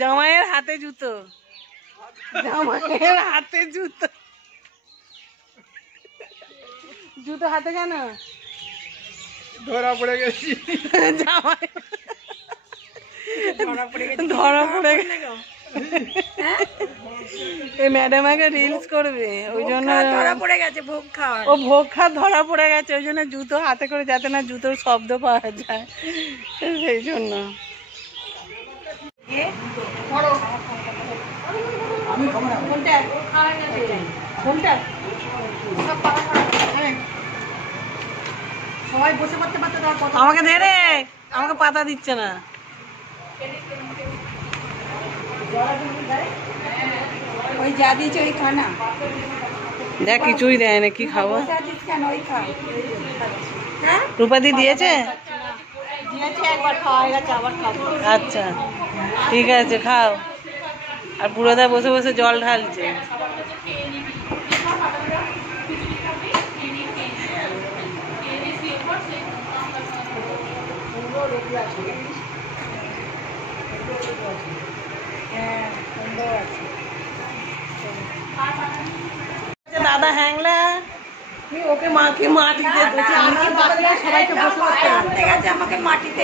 জামাইয়ের হাতে জুতো, জামাইয়ের হাতে জুতো, জুতো হাতে কেন? ধরা পড়ে গেছি। জামাই ধরা পড়ে গেছে। এই ম্যাডাম আগে রিলস করবে, ওই জন্য ধরা পড়ে গেছে ভোগ খাওয়া। ও ভোগ খাওয়া ধরা পড়ে গেছে, ওই জন্য জুতো হাতে করে, যাতে না জুতোর শব্দ পাওয়া যায়, সেই জন্য। আমাকে দে রে, আমাকে পাতা দিচ্ছে না। ওই যা দিয়েছে ওই খানা দেখ, কিছুই দেয় না, কি খাবো? কেন ওই খা। রূপাদি দিয়েছে? দিয়েছে, একবার খাওয়া হয়ে গেছে, আবার খাবো। আচ্ছা ঠিক আছে, খাও। আর বুড়োদা বসে বসে জল ঢালছে। দাদা হ্যাংলা, ওকে মাকে মাটিতে সবাইকে আনতে গেছে আমাকে মাটিতে।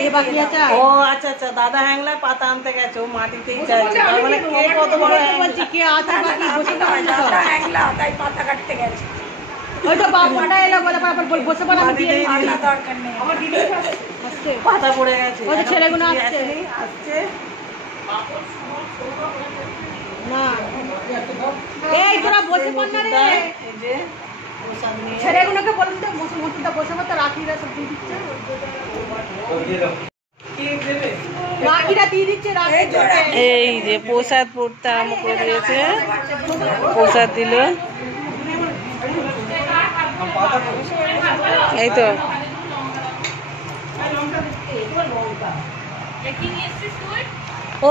ও আচ্ছা আচ্ছা, দাদা হ্যাংলা পাতা আনতে গেছে, ও মাটিতেই চাইছে। তার মানে কে কত বড় কে আছে বাকি বসে তাই পাতা কাটতে গেছে। ওই তো বাবাটা এলো বলে বসে পড়া দরকার নেই, আমার দিদি আসছে, পাতা পড়ে গেছে। ওই ছেলেগুলো আসছে আসছে না, এই তোরা বসে পড় না রে। এই যে ছেলেগুলোকে বলুন তো মসুরটা বসে পড়তে, রাখিরা সব দিয়ে দিচ্ছে, রাখিরা দিয়ে দিচ্ছে। এই যে প্রসাদ পড়তে আরম্ভ করে দিয়েছে, প্রসাদ দিল। এই তো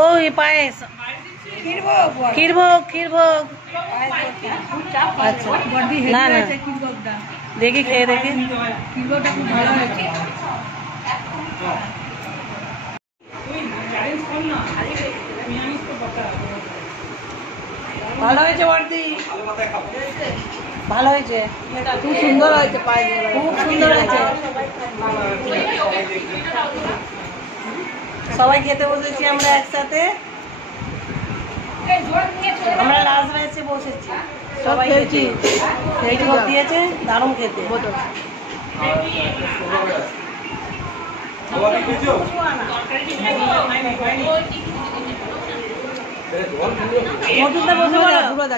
ওই পায়েস, ক্ষীরভোগ, ক্ষীরভোগ। আচ্ছা না না, দেখি খেয়ে দেখি। ভালো হয়েছে বর্দি, ভালো হয়েছে, খুব সুন্দর হয়েছে, খুব সুন্দর হয়েছে। সবাই খেতে বসেছি আমরা একসাথে, আমরা লাস্ট ব্যাচে বসেছি, সবাই খেয়েছি। দিয়েছে দারুণ খেতে।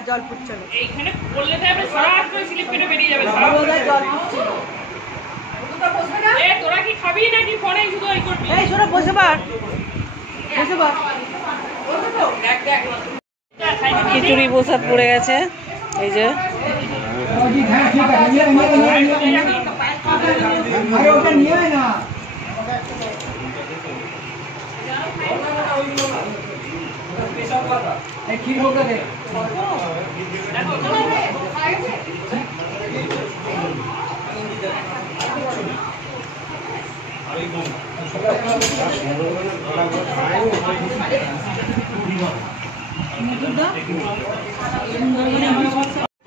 জল ফুটছে, বসে পার, বসে পার। খিচুড়ি প্রসাদ পড়ে গেছে, এই যে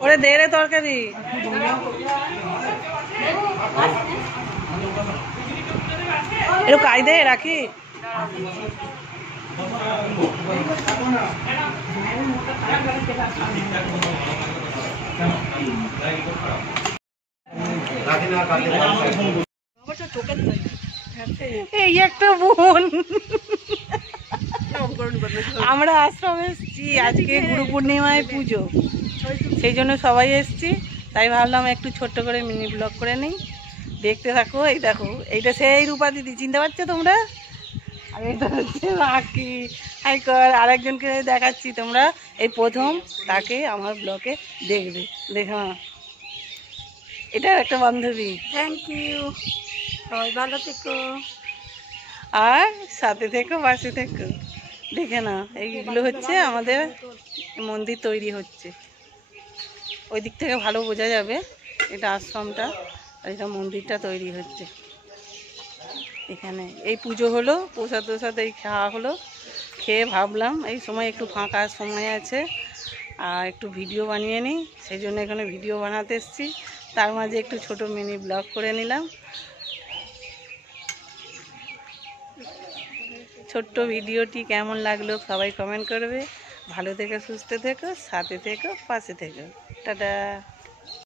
ওরে দে রে তরকারি। একটু কাই দে রাখি। এই একটা বোন, আমরা আশ্রমে এসছি, আজকে গুরু পূর্ণিমায় পুজো, সেই জন্য সবাই এসছি। তাই ভাবলাম একটু ছোট্ট করে মিনি ব্লগ করে নিই, দেখতে থাকো। এই দেখো, এইটা সেই রূপা দিদি, চিনতে পারছো তোমরা? আর এটা হচ্ছে রাখি। হাই কর। আরেকজনকে দেখাচ্ছি, তোমরা এই প্রথম তাকে আমার ব্লগে দেখবে, দেখো। এটা একটা বান্ধবী। থ্যাংক ইউ, সবাই ভালো থেকো, আর সাথে থেকো, পাশে থেকো। দেখে না, এইগুলো হচ্ছে আমাদের মন্দির তৈরি হচ্ছে, ওই দিক থেকে ভালো বোঝা যাবে। এটা আশ্রমটা, আর এটা মন্দিরটা তৈরি হচ্ছে। এখানে এই পুজো হলো, প্রসাদ টসাদ এই খাওয়া হলো, খেয়ে ভাবলাম এই সময় একটু ফাঁকা সময় আছে আর একটু ভিডিও বানিয়ে নিই, সেই জন্য এখানে ভিডিও বানাতে এসেছি। তার মাঝে একটু ছোট মিনি ব্লগ করে নিলাম। ছোট্ট ভিডিওটি কেমন লাগলো সবাই কমেন্ট করবে। ভালো থেকো, সুস্থ থেকো, সাথে থেকো, পাশে থেকো। টাটা।